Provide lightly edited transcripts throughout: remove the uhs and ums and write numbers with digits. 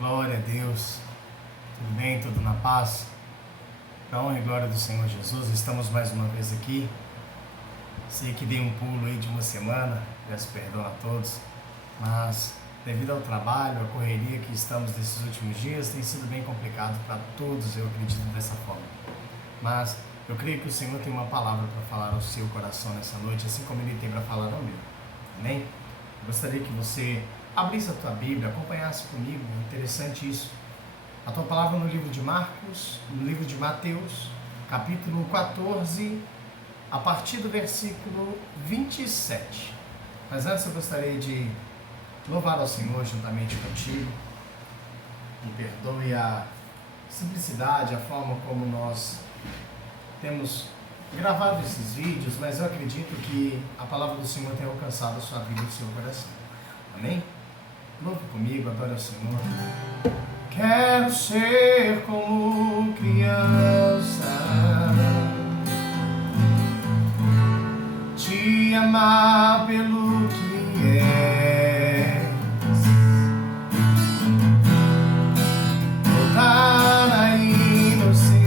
Glória a Deus. Tudo bem? Tudo na paz? Para a honra e glória do Senhor Jesus, estamos mais uma vez aqui. Sei que dei um pulo aí de uma semana, peço perdão a todos, mas devido ao trabalho, à correria que estamos nesses últimos dias, tem sido bem complicado para todos, eu acredito dessa forma. Mas eu creio que o Senhor tem uma palavra para falar ao seu coração nessa noite, assim como Ele tem para falar ao meu. Amém? Eu gostaria que você abrisse a tua Bíblia, acompanhasse comigo, é interessante isso. A tua palavra no livro de Marcos, no livro de Mateus, capítulo 14, a partir do versículo 27. Mas antes eu gostaria de louvar ao Senhor juntamente contigo. Me perdoe a simplicidade, a forma como nós temos gravado esses vídeos, mas eu acredito que a palavra do Senhor tem alcançado a sua vida e o seu coração. Amém? Louve comigo, adore ao Senhor. Quero ser como criança, te amar pelo que és, voltar na inocência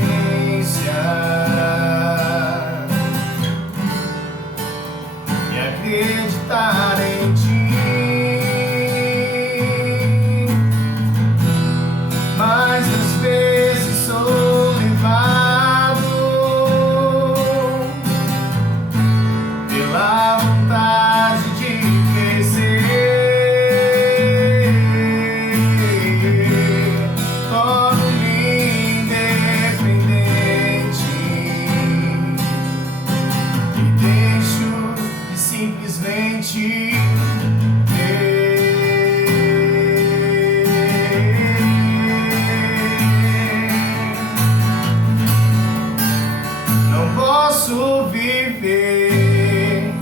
e acreditar em ti. Mas às vezes sou levado pela vontade de crescer, torno-me independente e deixo de simplesmente posso viver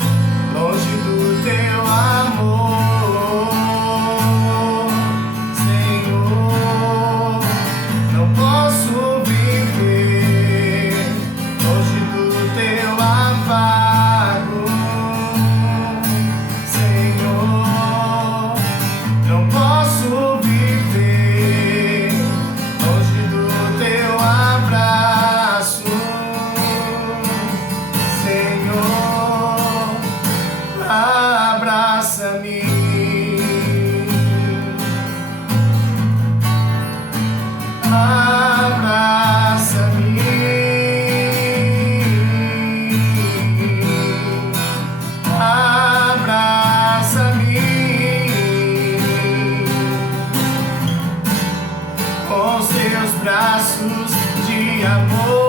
longe do teu amor, Senhor. Não posso viver longe do teu afago, Senhor. Não posso viver longe do teu abraço, abraça-me, abraça-me, abraça-me com os teus braços de amor.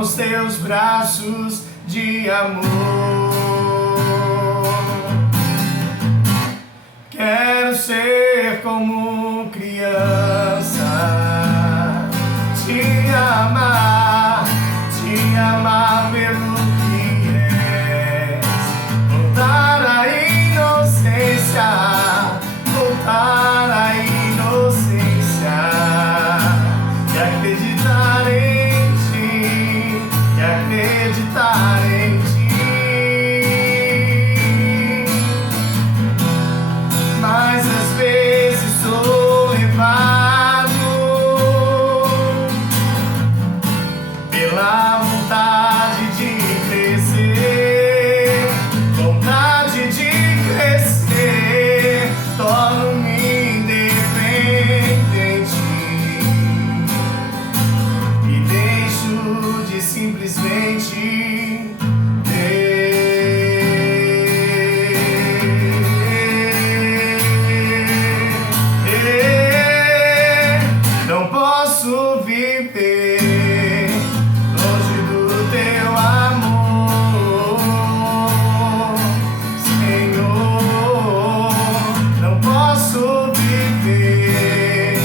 Os teus braços de amor. Quero ser como criança, te amar pelo que és, voltar à inocência, voltar à inocência e acreditar em ti, mas às vezes sou levado pela vontade de crescer, torno-me independente e deixo de simplesmente não posso viver longe do teu amor, Senhor. Não posso viver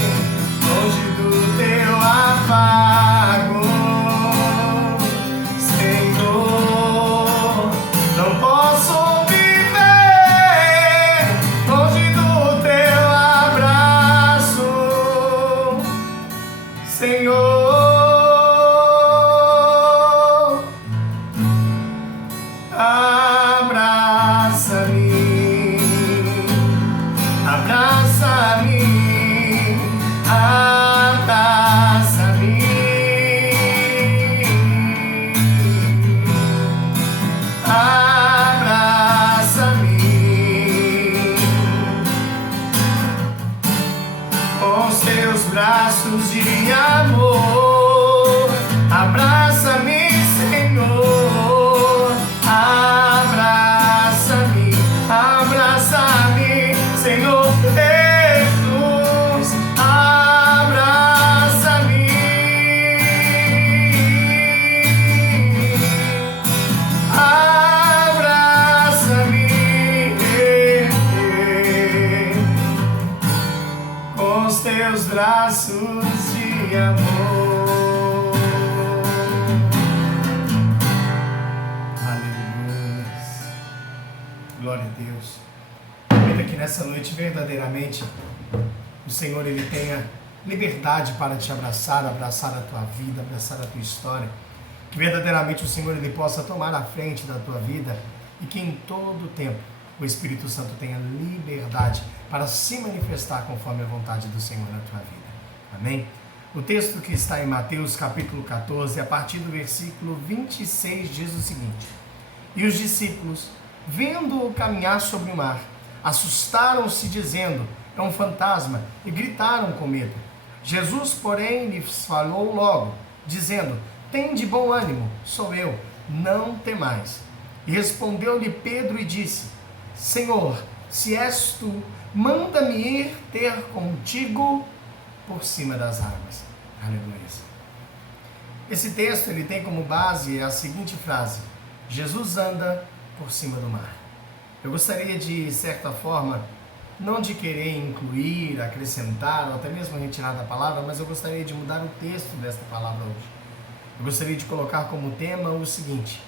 longe do teu afago, Senhor, abraça-me, abraça-me, abraça-me, abraça-me, com os teus braços de amor, abraça-me, Senhor, abraça-me, abraça-me, Senhor Jesus, abraça-me, abraça-me, com os teus braços de amor. Aleluia. Glória a Deus. Permita que nessa noite verdadeiramente o Senhor ele tenha liberdade para te abraçar, abraçar a tua vida, abraçar a tua história. Que verdadeiramente o Senhor ele possa tomar a frente da tua vida e que em todo o tempo o Espírito Santo tenha liberdade para se manifestar conforme a vontade do Senhor na tua vida. Amém? O texto que está em Mateus capítulo 14, a partir do versículo 26, diz o seguinte: E os discípulos, vendo-o caminhar sobre o mar, assustaram-se dizendo, é um fantasma, e gritaram com medo. Jesus, porém, lhes falou logo, dizendo, tende bom ânimo, sou eu, não temais. E respondeu-lhe Pedro e disse, Senhor, se és tu, manda-me ir ter contigo por cima das águas. Aleluia. Esse texto ele tem como base a seguinte frase: Jesus anda por cima do mar. Eu gostaria de certa forma, não de querer incluir, acrescentar ou até mesmo retirar da palavra, mas eu gostaria de mudar o texto desta palavra hoje. Eu gostaria de colocar como tema o seguinte: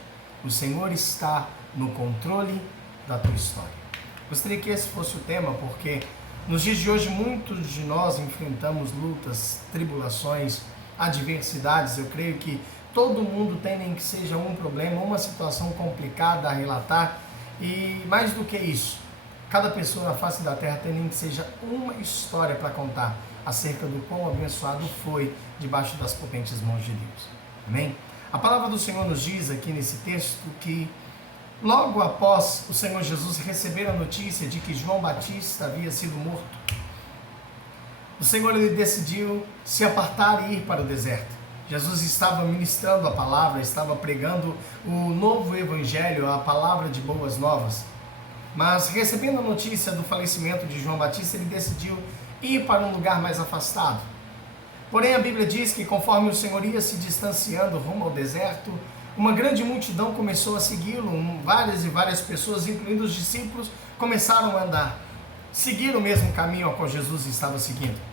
o Senhor está no controle da tua história. Gostaria que esse fosse o tema, porque nos dias de hoje muitos de nós enfrentamos lutas, tribulações, adversidades. Eu creio que todo mundo tem nem que seja um problema, uma situação complicada a relatar, e mais do que isso, cada pessoa na face da terra tem nem que seja uma história para contar acerca do quão abençoado foi debaixo das potentes mãos de Deus. Amém? A palavra do Senhor nos diz aqui nesse texto que logo após o Senhor Jesus receber a notícia de que João Batista havia sido morto, o Senhor ele decidiu se apartar e ir para o deserto. Jesus estava ministrando a palavra, estava pregando o novo evangelho, a palavra de boas novas. Mas recebendo a notícia do falecimento de João Batista, ele decidiu ir para um lugar mais afastado. Porém, a Bíblia diz que conforme o Senhor ia se distanciando rumo ao deserto, uma grande multidão começou a segui-lo, várias e várias pessoas, incluindo os discípulos, começaram a andar, seguir o mesmo caminho ao qual Jesus estava seguindo.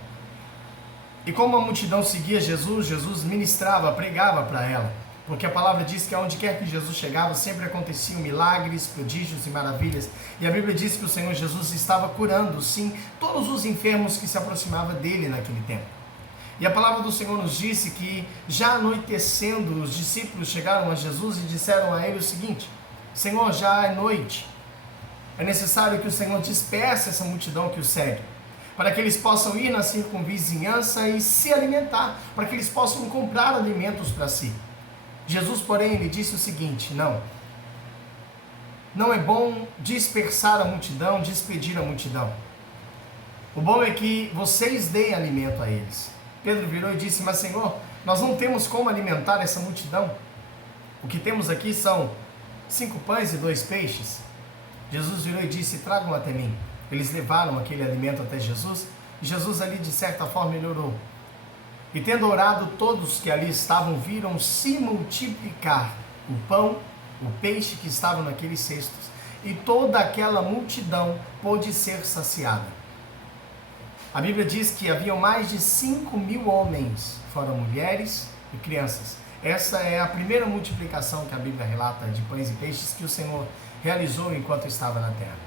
E como a multidão seguia Jesus, Jesus ministrava, pregava para ela, porque a palavra diz que aonde quer que Jesus chegava, sempre aconteciam milagres, prodígios e maravilhas, e a Bíblia diz que o Senhor Jesus estava curando, sim, todos os enfermos que se aproximavam dele naquele tempo. E a palavra do Senhor nos disse que, já anoitecendo, os discípulos chegaram a Jesus e disseram a ele o seguinte: Senhor, já é noite, é necessário que o Senhor disperse essa multidão que o segue, para que eles possam ir na circunvizinhança e se alimentar, para que eles possam comprar alimentos para si. Jesus, porém, lhe disse o seguinte: não é bom dispersar a multidão, despedir a multidão. O bom é que vocês deem alimento a eles. Pedro virou e disse: mas Senhor, nós não temos como alimentar essa multidão. O que temos aqui são 5 pães e 2 peixes. Jesus virou e disse: tragam até mim. Eles levaram aquele alimento até Jesus, e Jesus ali de certa forma ele orou. E tendo orado, todos que ali estavam viram se multiplicar o pão, o peixe que estavam naqueles cestos, e toda aquela multidão pôde ser saciada. A Bíblia diz que haviam mais de 5.000 homens, fora mulheres e crianças. Essa é a primeira multiplicação que a Bíblia relata de pães e peixes que o Senhor realizou enquanto estava na terra.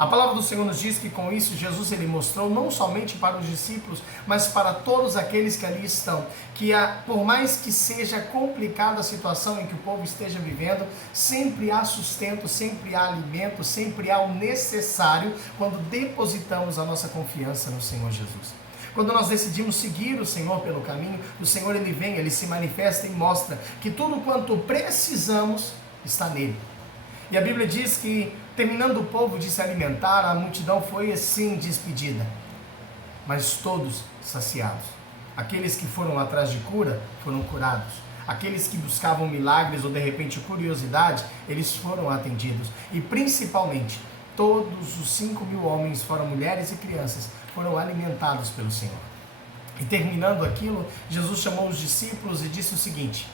A palavra do Senhor nos diz que com isso Jesus ele mostrou não somente para os discípulos, mas para todos aqueles que ali estão, que por mais que seja complicada a situação em que o povo esteja vivendo, sempre há sustento, sempre há alimento, sempre há o necessário quando depositamos a nossa confiança no Senhor Jesus. Quando nós decidimos seguir o Senhor pelo caminho, o Senhor ele vem, ele se manifesta e mostra que tudo quanto precisamos está nele. E a Bíblia diz que, terminando o povo de se alimentar, a multidão foi assim despedida, mas todos saciados. Aqueles que foram atrás de cura, foram curados. Aqueles que buscavam milagres ou de repente curiosidade, eles foram atendidos. E principalmente, todos os 5.000 homens, fora mulheres e crianças, foram alimentados pelo Senhor. E terminando aquilo, Jesus chamou os discípulos e disse o seguinte: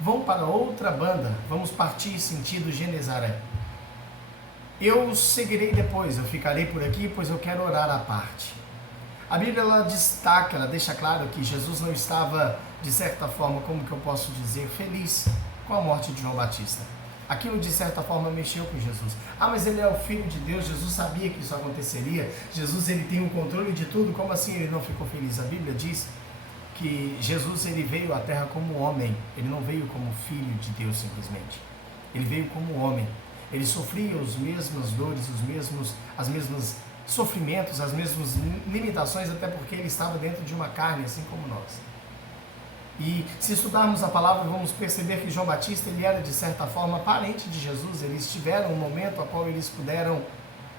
vão para outra banda, vamos partir sentido Genezaré. Eu seguirei depois, eu ficarei por aqui, pois eu quero orar à parte. A Bíblia ela destaca, ela deixa claro que Jesus não estava, de certa forma, como que eu posso dizer, feliz com a morte de João Batista. Aquilo de certa forma mexeu com Jesus. Mas ele é o Filho de Deus, Jesus sabia que isso aconteceria, Jesus ele tem o controle de tudo, como assim ele não ficou feliz? A Bíblia diz que Jesus ele veio à terra como homem, ele não veio como filho de Deus simplesmente. Ele veio como homem. Ele sofria as mesmas dores, as mesmas sofrimentos, as mesmas limitações, até porque ele estava dentro de uma carne, assim como nós. E se estudarmos a palavra, vamos perceber que João Batista ele era de certa forma parente de Jesus. Eles tiveram um momento a qual eles puderam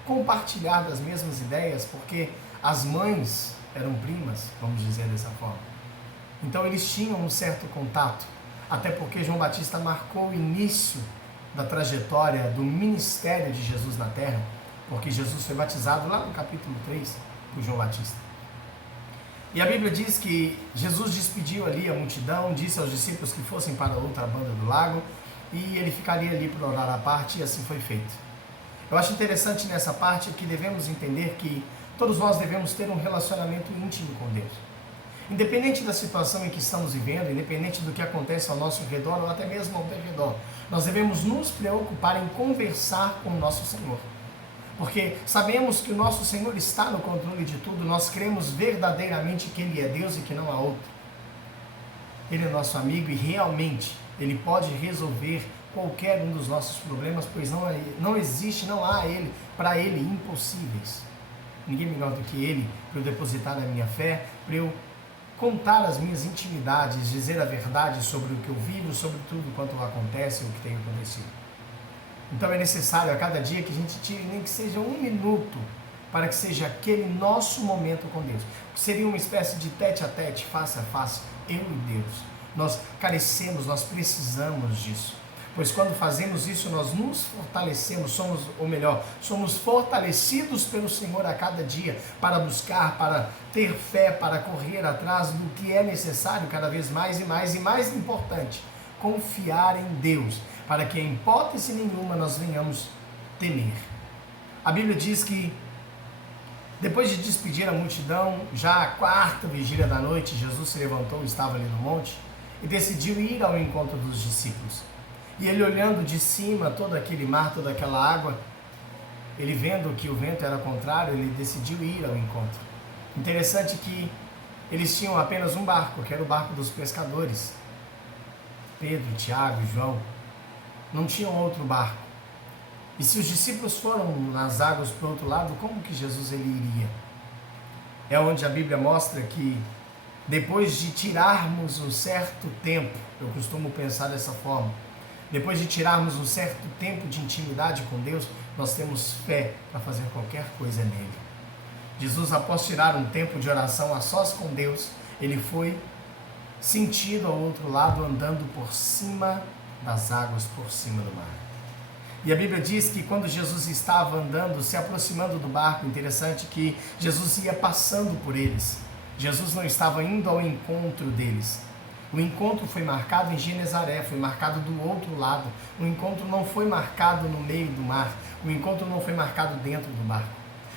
compartilhar das mesmas ideias, porque as mães eram primas, vamos dizer dessa forma. Então eles tinham um certo contato, até porque João Batista marcou o início da trajetória do ministério de Jesus na terra, porque Jesus foi batizado lá no capítulo 3 por João Batista. E a Bíblia diz que Jesus despediu ali a multidão, disse aos discípulos que fossem para outra banda do lago, e ele ficaria ali para orar à parte, e assim foi feito. Eu acho interessante nessa parte que devemos entender que todos nós devemos ter um relacionamento íntimo com Deus. Independente da situação em que estamos vivendo, independente do que acontece ao nosso redor ou até mesmo ao redor, nós devemos nos preocupar em conversar com o nosso Senhor. Porque sabemos que o nosso Senhor está no controle de tudo, nós cremos verdadeiramente que Ele é Deus e que não há outro. Ele é nosso amigo e realmente Ele pode resolver qualquer um dos nossos problemas, pois não existe, não há para Ele impossíveis. Ninguém melhor do que Ele para eu depositar a minha fé, para eu contar as minhas intimidades, dizer a verdade sobre o que eu vivo, sobre tudo quanto acontece, o que tem acontecido. Então é necessário a cada dia que a gente tire nem que seja 1 minuto para que seja aquele nosso momento com Deus. Seria uma espécie de tete a tete, face a face, eu e Deus. Nós carecemos, nós precisamos disso. Pois quando fazemos isso, nós nos fortalecemos, somos fortalecidos pelo Senhor a cada dia para buscar, para ter fé, para correr atrás do que é necessário cada vez mais e mais, e mais importante, confiar em Deus, para que em hipótese nenhuma nós venhamos temer. A Bíblia diz que depois de despedir a multidão, já a 4ª vigília da noite, Jesus se levantou, estava ali no monte, e decidiu ir ao encontro dos discípulos. E ele olhando de cima todo aquele mar, toda aquela água, ele vendo que o vento era contrário, ele decidiu ir ao encontro. Interessante que eles tinham apenas um barco, que era o barco dos pescadores. Pedro, Tiago e João não tinham outro barco. E se os discípulos foram nas águas para o outro lado, como que Jesus ele iria? É onde a Bíblia mostra que depois de tirarmos um certo tempo, eu costumo pensar dessa forma, depois de tirarmos um certo tempo de intimidade com Deus, nós temos fé para fazer qualquer coisa nele. Jesus, após tirar um tempo de oração a sós com Deus, ele foi sentido ao outro lado, andando por cima das águas, por cima do mar. E a Bíblia diz que quando Jesus estava andando, se aproximando do barco, interessante que Jesus ia passando por eles. Jesus não estava indo ao encontro deles. O encontro foi marcado em Genezaré, foi marcado do outro lado. O encontro não foi marcado no meio do mar. O encontro não foi marcado dentro do barco.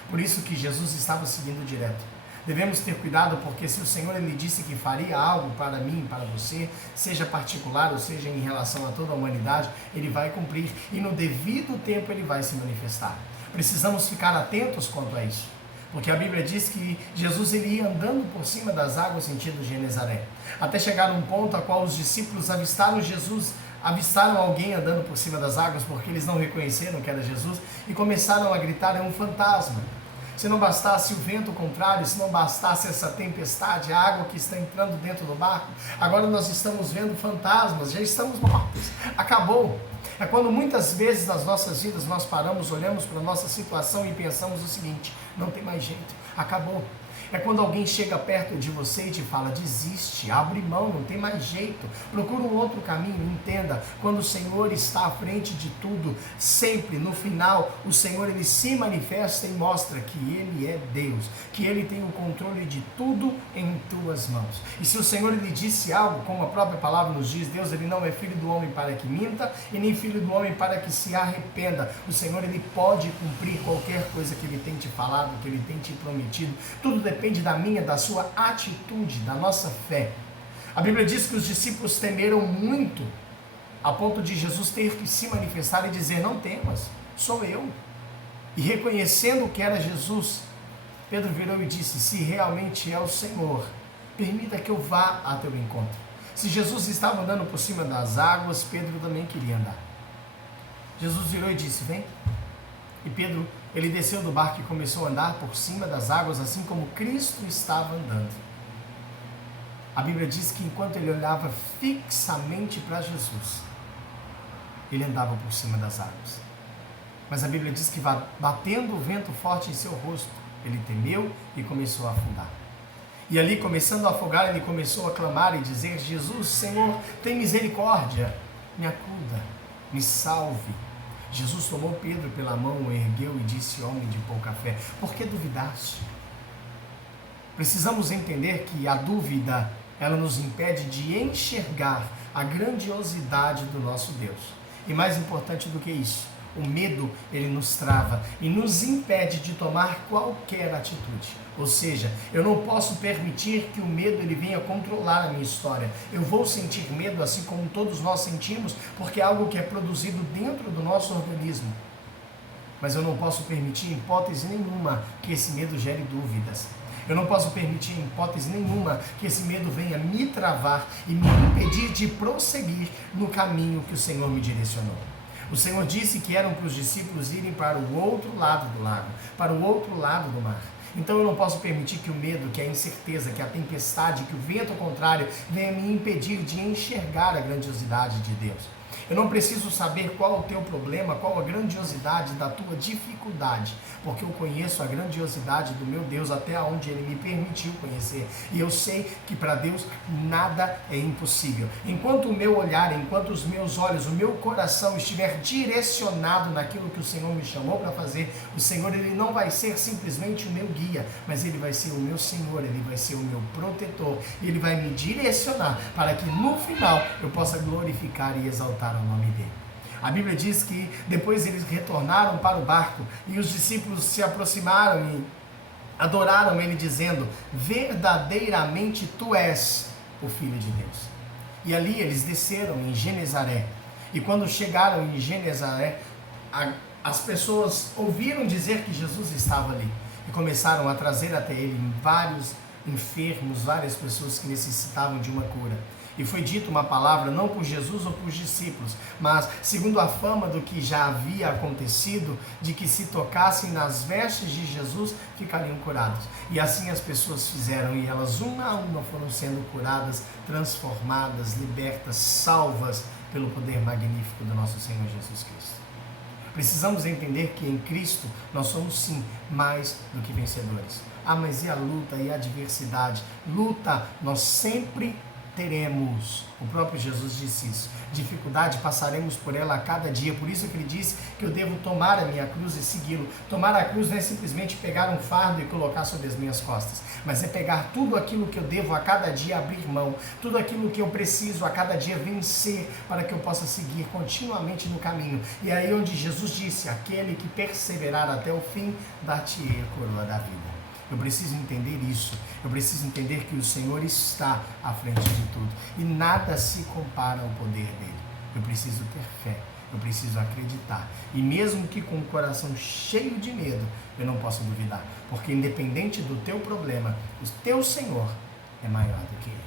Por isso que Jesus estava seguindo direto. Devemos ter cuidado, porque se o Senhor ele disse que faria algo para mim, para você, seja particular ou seja em relação a toda a humanidade, ele vai cumprir e no devido tempo ele vai se manifestar. Precisamos ficar atentos quanto a isso. Porque a Bíblia diz que Jesus ele ia andando por cima das águas sentido Genezaré. Até chegar num ponto a qual os discípulos avistaram Jesus, avistaram alguém andando por cima das águas, porque eles não reconheceram que era Jesus, e começaram a gritar: é um fantasma. Se não bastasse o vento contrário, se não bastasse essa tempestade, a água que está entrando dentro do barco, agora nós estamos vendo fantasmas, já estamos mortos, acabou. É quando muitas vezes nas nossas vidas nós paramos, olhamos para a nossa situação e pensamos o seguinte: não tem mais jeito, acabou. É quando alguém chega perto de você e te fala: desiste, abre mão, não tem mais jeito, procura um outro caminho. Entenda, quando o Senhor está à frente de tudo, sempre no final, o Senhor ele se manifesta e mostra que Ele é Deus, que Ele tem o controle de tudo em tuas mãos. E se o Senhor ele disse algo, como a própria palavra nos diz, Deus ele não é filho do homem para que minta, e nem filho do homem para que se arrependa. O Senhor ele pode cumprir qualquer coisa que Ele tem te falado, que Ele tem te prometido. Tudo depende da minha, da sua atitude, da nossa fé. A Bíblia diz que os discípulos temeram muito, a ponto de Jesus ter que se manifestar e dizer: não temas, sou eu. E reconhecendo que era Jesus, Pedro virou e disse: se realmente é o Senhor, permita que eu vá a teu encontro. Se Jesus estava andando por cima das águas, Pedro também queria andar. Jesus virou e disse: vem. E Pedro, ele desceu do barco e começou a andar por cima das águas, assim como Cristo estava andando. A Bíblia diz que enquanto ele olhava fixamente para Jesus, ele andava por cima das águas. Mas a Bíblia diz que batendo o vento forte em seu rosto, ele temeu e começou a afundar. E ali, começando a afogar, ele começou a clamar e dizer: Jesus, Senhor, tem misericórdia, me acuda, me salve. Jesus tomou Pedro pela mão, o ergueu e disse: homem de pouca fé, por que duvidaste? Precisamos entender que a dúvida, ela nos impede de enxergar a grandiosidade do nosso Deus. E mais importante do que isso, o medo, ele nos trava e nos impede de tomar qualquer atitude. Ou seja, eu não posso permitir que o medo ele venha controlar a minha história. Eu vou sentir medo assim como todos nós sentimos, porque é algo que é produzido dentro do nosso organismo. Mas eu não posso permitir, em hipótese nenhuma, que esse medo gere dúvidas. Eu não posso permitir, em hipótese nenhuma, que esse medo venha me travar e me impedir de prosseguir no caminho que o Senhor me direcionou. O Senhor disse que eram para os discípulos irem para o outro lado do lago, para o outro lado do mar. Então eu não posso permitir que o medo, que a incerteza, que a tempestade, que o vento contrário venha me impedir de enxergar a grandiosidade de Deus. Eu não preciso saber qual é o teu problema, qual a grandiosidade da tua dificuldade, porque eu conheço a grandiosidade do meu Deus até onde Ele me permitiu conhecer. E eu sei que para Deus nada é impossível. Enquanto o meu olhar, enquanto os meus olhos, o meu coração estiver direcionado naquilo que o Senhor me chamou para fazer, o Senhor ele não vai ser simplesmente o meu guia, mas Ele vai ser o meu Senhor, Ele vai ser o meu protetor, Ele vai me direcionar para que no final eu possa glorificar e exaltar o nome dele. A Bíblia diz que depois eles retornaram para o barco e os discípulos se aproximaram e adoraram ele dizendo: verdadeiramente tu és o Filho de Deus. E ali eles desceram em Genezaré. E quando chegaram em Genezaré, as pessoas ouviram dizer que Jesus estava ali e começaram a trazer até ele vários enfermos, várias pessoas que necessitavam de uma cura. E foi dito uma palavra não por Jesus ou por discípulos, mas segundo a fama do que já havia acontecido, de que se tocassem nas vestes de Jesus, ficariam curados. E assim as pessoas fizeram, e elas uma a uma foram sendo curadas, transformadas, libertas, salvas pelo poder magnífico do nosso Senhor Jesus Cristo. Precisamos entender que em Cristo nós somos sim mais do que vencedores. Ah, mas e a luta e a adversidade? Luta nós sempre teremos. O próprio Jesus disse isso. Dificuldade passaremos por ela a cada dia. Por isso que ele disse que eu devo tomar a minha cruz e segui-lo. Tomar a cruz não é simplesmente pegar um fardo e colocar sobre as minhas costas, mas é pegar tudo aquilo que eu devo a cada dia abrir mão, tudo aquilo que eu preciso a cada dia vencer, para que eu possa seguir continuamente no caminho. E aí onde Jesus disse: aquele que perseverar até o fim, dar-te-ei a coroa da vida. Eu preciso entender isso. Eu preciso entender que o Senhor está à frente de tudo e nada se compara ao poder dele. Eu preciso ter fé. eu preciso acreditar. E mesmo que com o coração cheio de medo, eu não posso duvidar. Porque independente do teu problema, o teu Senhor é maior do que ele.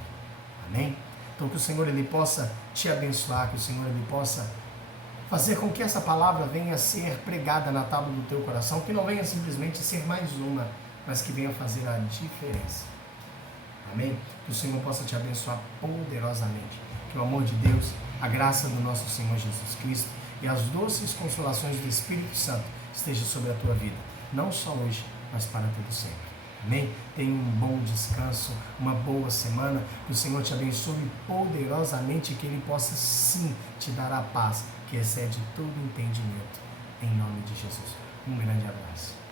Amém? Então que o Senhor ele possa te abençoar, que o Senhor ele possa fazer com que essa palavra venha a ser pregada na tábua do teu coração, que não venha simplesmente ser mais uma, mas que venha fazer a diferença. Amém? Que o Senhor possa te abençoar poderosamente. Que o amor de Deus, a graça do nosso Senhor Jesus Cristo e as doces consolações do Espírito Santo esteja sobre a tua vida, não só hoje, mas para todo sempre. Amém? Tenha um bom descanso, uma boa semana, que o Senhor te abençoe poderosamente e que Ele possa sim te dar a paz que excede todo entendimento. Em nome de Jesus. Um grande abraço.